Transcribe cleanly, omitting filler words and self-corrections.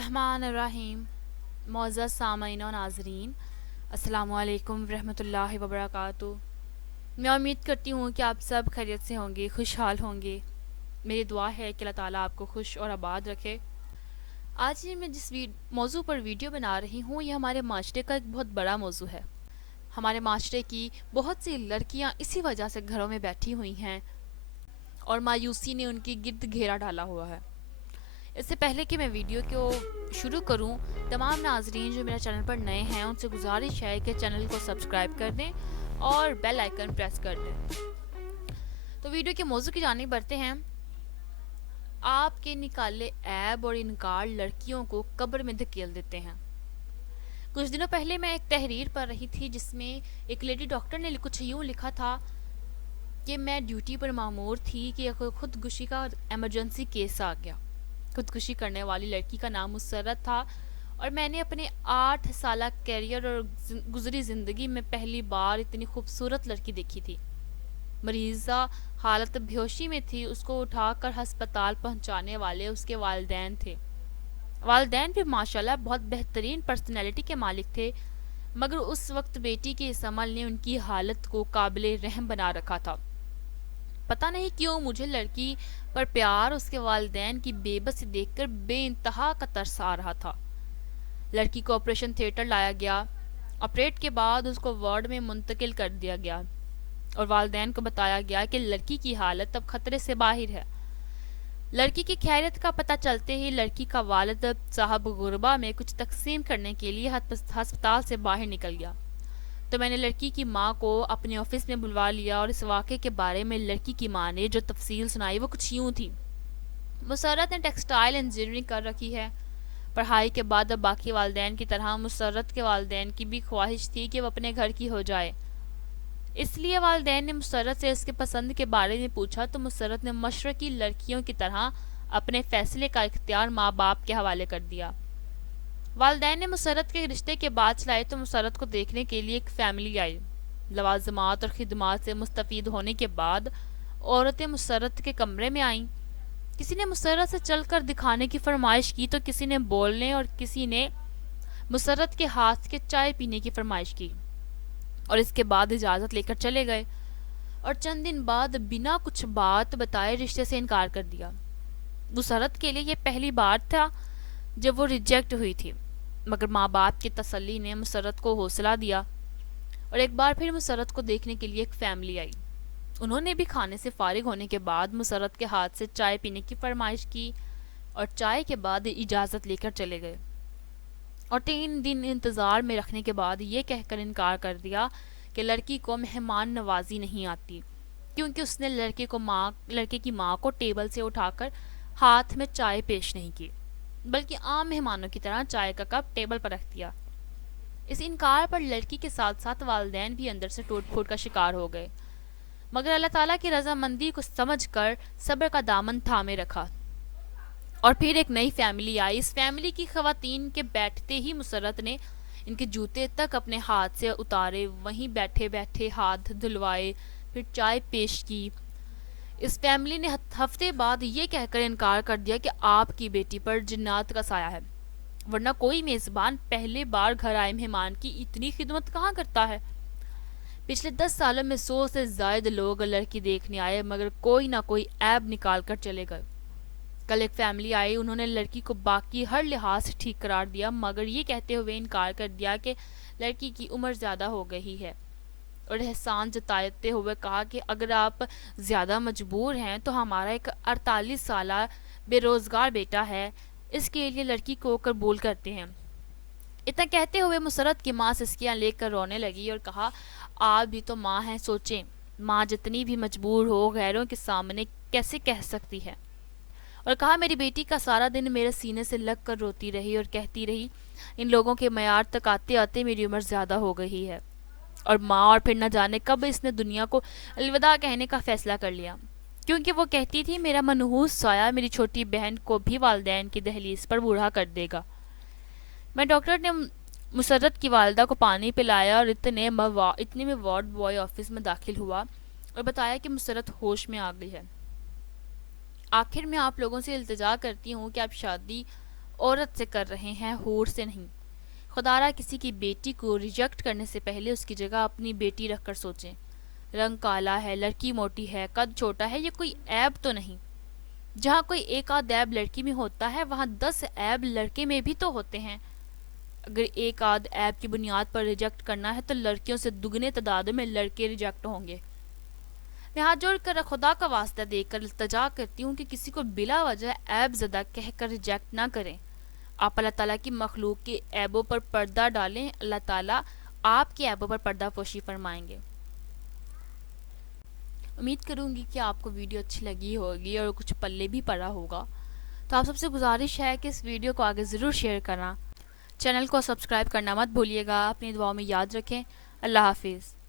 الرحمن الرحیم۔ معزز سامعین و ناظرین، السلام علیکم ورحمۃ اللہ وبرکاتہ۔ میں امید کرتی ہوں کہ آپ سب خیریت سے ہوں گے، خوشحال ہوں گے۔ میری دعا ہے کہ اللہ تعالیٰ آپ کو خوش اور آباد رکھے۔ آج میں جس موضوع پر ویڈیو بنا رہی ہوں، یہ ہمارے معاشرے کا ایک بہت بڑا موضوع ہے۔ ہمارے معاشرے کی بہت سی لڑکیاں اسی وجہ سے گھروں میں بیٹھی ہوئی ہیں اور مایوسی نے ان کی گرد گھیرا ڈالا ہوا ہے۔ اس سے پہلے کہ میں ویڈیو کو شروع کروں، تمام ناظرین جو میرے چینل پر نئے ہیں ان سے گزارش ہے کہ چینل کو سبسکرائب کر دیں اور بیل آئیکن پریس کر دیں۔ تو ویڈیو کے موضوع کی جانب بڑھتے ہیں۔ آپ کے نکالے عیب اور انکار لڑکیوں کو قبر میں دھکیل دیتے ہیں۔ کچھ دنوں پہلے میں ایک تحریر پڑھ رہی تھی جس میں ایک لیڈی ڈاکٹر نے کچھ یوں لکھا تھا کہ میں ڈیوٹی پر مامور تھی کہ خودکشی کا ایمرجنسی کیس آ گیا۔ خودکشی کرنے والی لڑکی کا نام مسرت تھا اور میں نے اپنے 8 سالہ کیریئر اور گزری زندگی میں پہلی بار اتنی خوبصورت لڑکی دیکھی تھی۔ مریضہ حالت بیہوشی میں تھی، اس کو اٹھا کر ہسپتال پہنچانے والے اس کے والدین تھے۔ والدین بھی ماشاءاللہ بہت بہترین پرسنالٹی کے مالک تھے، مگر اس وقت بیٹی کے اس عمل نے ان کی حالت کو قابل رحم بنا رکھا تھا۔ پتہ نہیں کیوں مجھے لڑکی پر پیار اس کے والدین کی بے بسی دیکھ کر بے انتہا کا ترس آ رہا تھا۔ لڑکی کو آپریشن تھیٹر لایا گیا۔ آپریٹ کے بعد اس کو وارڈ میں منتقل کر دیا گیا اور والدین کو بتایا گیا کہ لڑکی کی حالت اب خطرے سے باہر ہے۔ لڑکی کی خیریت کا پتہ چلتے ہی لڑکی کا والد صاحب غربا میں کچھ تقسیم کرنے کے لیے ہسپتال سے باہر نکل گیا، تو میں نے لڑکی کی ماں کو اپنے آفس میں بلوا لیا اور اس واقعے کے بارے میں لڑکی کی ماں نے جو تفصیل سنائی وہ کچھ یوں تھی۔ مسرت نے ٹیکسٹائل انجینئرنگ کر رکھی ہے۔ پڑھائی کے بعد اب باقی والدین کی طرح مسرت کے والدین کی بھی خواہش تھی کہ وہ اپنے گھر کی ہو جائے۔ اس لیے والدین نے مسرت سے اس کے پسند کے بارے میں پوچھا تو مسرت نے مشرقی لڑکیوں کی طرح اپنے فیصلے کا اختیار ماں باپ کے حوالے کر دیا۔ والدین نے مسرت کے رشتے کے بعد چلائے تو مسرت کو دیکھنے کے لیے ایک فیملی آئی۔ لوازمات اور خدمات سے مستفید ہونے کے بعد عورتیں مسرت کے کمرے میں آئیں۔ کسی نے مسرت سے چل کر دکھانے کی فرمائش کی تو کسی نے بولنے اور کسی نے مسرت کے ہاتھ کے چائے پینے کی فرمائش کی اور اس کے بعد اجازت لے کر چلے گئے اور چند دن بعد بنا کچھ بات بتائے رشتے سے انکار کر دیا۔ مسرت کے لیے یہ پہلی بار تھا جب وہ ریجیکٹ ہوئی تھی، مگر ماں باپ کی تسلی نے مسرت کو حوصلہ دیا اور ایک بار پھر مسرت کو دیکھنے کے لیے ایک فیملی آئی۔ انہوں نے بھی کھانے سے فارغ ہونے کے بعد مسرت کے ہاتھ سے چائے پینے کی فرمائش کی اور چائے کے بعد اجازت لے کر چلے گئے اور 3 دن انتظار میں رکھنے کے بعد یہ کہہ کر انکار کر دیا کہ لڑکی کو مہمان نوازی نہیں آتی، کیونکہ اس نے لڑکے کی ماں کو ٹیبل سے اٹھا کر ہاتھ میں چائے پیش نہیں کی، بلکہ عام مہمانوں کی طرح چائے کا کپ ٹیبل پر رکھ دیا۔ اس انکار پر لڑکی کے ساتھ ساتھ والدین بھی اندر سے ٹوٹ پھوٹ کا شکار ہو گئے، مگر اللہ تعالیٰ کی رضامندی کو سمجھ کر صبر کا دامن تھامے رکھا اور پھر ایک نئی فیملی آئی۔ اس فیملی کی خواتین کے بیٹھتے ہی مسرت نے ان کے جوتے تک اپنے ہاتھ سے اتارے، وہیں بیٹھے بیٹھے ہاتھ دھلوائے، پھر چائے پیش کی۔ اس فیملی نے ہفتے بعد یہ کہہ کر انکار کر دیا کہ آپ کی بیٹی پر جنات کا سایہ ہے، ورنہ کوئی میزبان پہلے بار گھر آئے مہمان کی اتنی خدمت کہاں کرتا ہے۔ پچھلے 10 سالوں میں 100 سے زائد لوگ لڑکی دیکھنے آئے، مگر کوئی نہ کوئی عیب نکال کر چلے گئے۔ کل ایک فیملی آئی، انہوں نے لڑکی کو باقی ہر لحاظ سے ٹھیک قرار دیا، مگر یہ کہتے ہوئے انکار کر دیا کہ لڑکی کی عمر زیادہ ہو گئی ہے اور احسان جتاتے ہوئے کہا کہ اگر آپ زیادہ مجبور ہیں تو ہمارا ایک 48 سالہ بے روزگار بیٹا ہے، اس کے لیے لڑکی کو قبول کرتے ہیں۔ اتنا کہتے ہوئے مسرت کی ماں سسکیاں لے کر رونے لگی اور کہا، آپ بھی تو ماں ہیں، سوچیں ماں جتنی بھی مجبور ہو غیروں کے سامنے کیسے کہہ سکتی ہے، اور کہا میری بیٹی کا سارا دن میرے سینے سے لگ کر روتی رہی اور کہتی رہی ان لوگوں کے معیار تک آتے آتے میری عمر زیادہ ہو گئی ہے، اور ماں اور پھر نہ جانے کب اس نے دنیا کو الوداع کہنے کا فیصلہ کر لیا، کیونکہ وہ کہتی تھی میرا منحوس سایہ میری چھوٹی بہن کو بھی والدین کی دہلیز پر بوڑھا کر دے گا۔ میں ڈاکٹر نے مسرت کی والدہ کو پانی پلایا اور اتنے میں وارڈ بوائے آفس میں داخل ہوا اور بتایا کہ مسرت ہوش میں آ گئی ہے۔ آخر میں آپ لوگوں سے التجا کرتی ہوں کہ آپ شادی عورت سے کر رہے ہیں، حور سے نہیں۔ خدارہ کسی کی بیٹی کو ریجیکٹ کرنے سے پہلے اس کی جگہ اپنی بیٹی رکھ کر سوچیں۔ رنگ کالا ہے، لڑکی موٹی ہے، قد چھوٹا ہے، یہ کوئی عیب تو نہیں۔ جہاں کوئی ایک آدھ عیب لڑکی میں ہوتا ہے وہاں 10 عیب لڑکے میں بھی تو ہوتے ہیں۔ اگر ایک آدھ عیب کی بنیاد پر ریجیکٹ کرنا ہے تو لڑکیوں سے دگنے تعداد میں لڑکے ریجیکٹ ہوں گے۔ میں ہاتھ جوڑ کر خدا کا واسطہ دے کر التجا کرتی ہوں کہ کسی کو بلا وجہ عیب زدہ کہہ کر ریجیکٹ نہ کریں۔ آپ اللہ تعالیٰ کی مخلوق کے عیبوں پر پردہ ڈالیں، اللہ تعالیٰ آپ کے عیبوں پر پردہ پوشی فرمائیں گے۔ امید کروں گی کہ آپ کو ویڈیو اچھی لگی ہوگی اور کچھ پلے بھی پڑا ہوگا۔ تو آپ سب سے گزارش ہے کہ اس ویڈیو کو آگے ضرور شیئر کرنا، چینل کو سبسکرائب کرنا مت بھولیے گا۔ اپنی دعاؤں میں یاد رکھیں۔ اللہ حافظ۔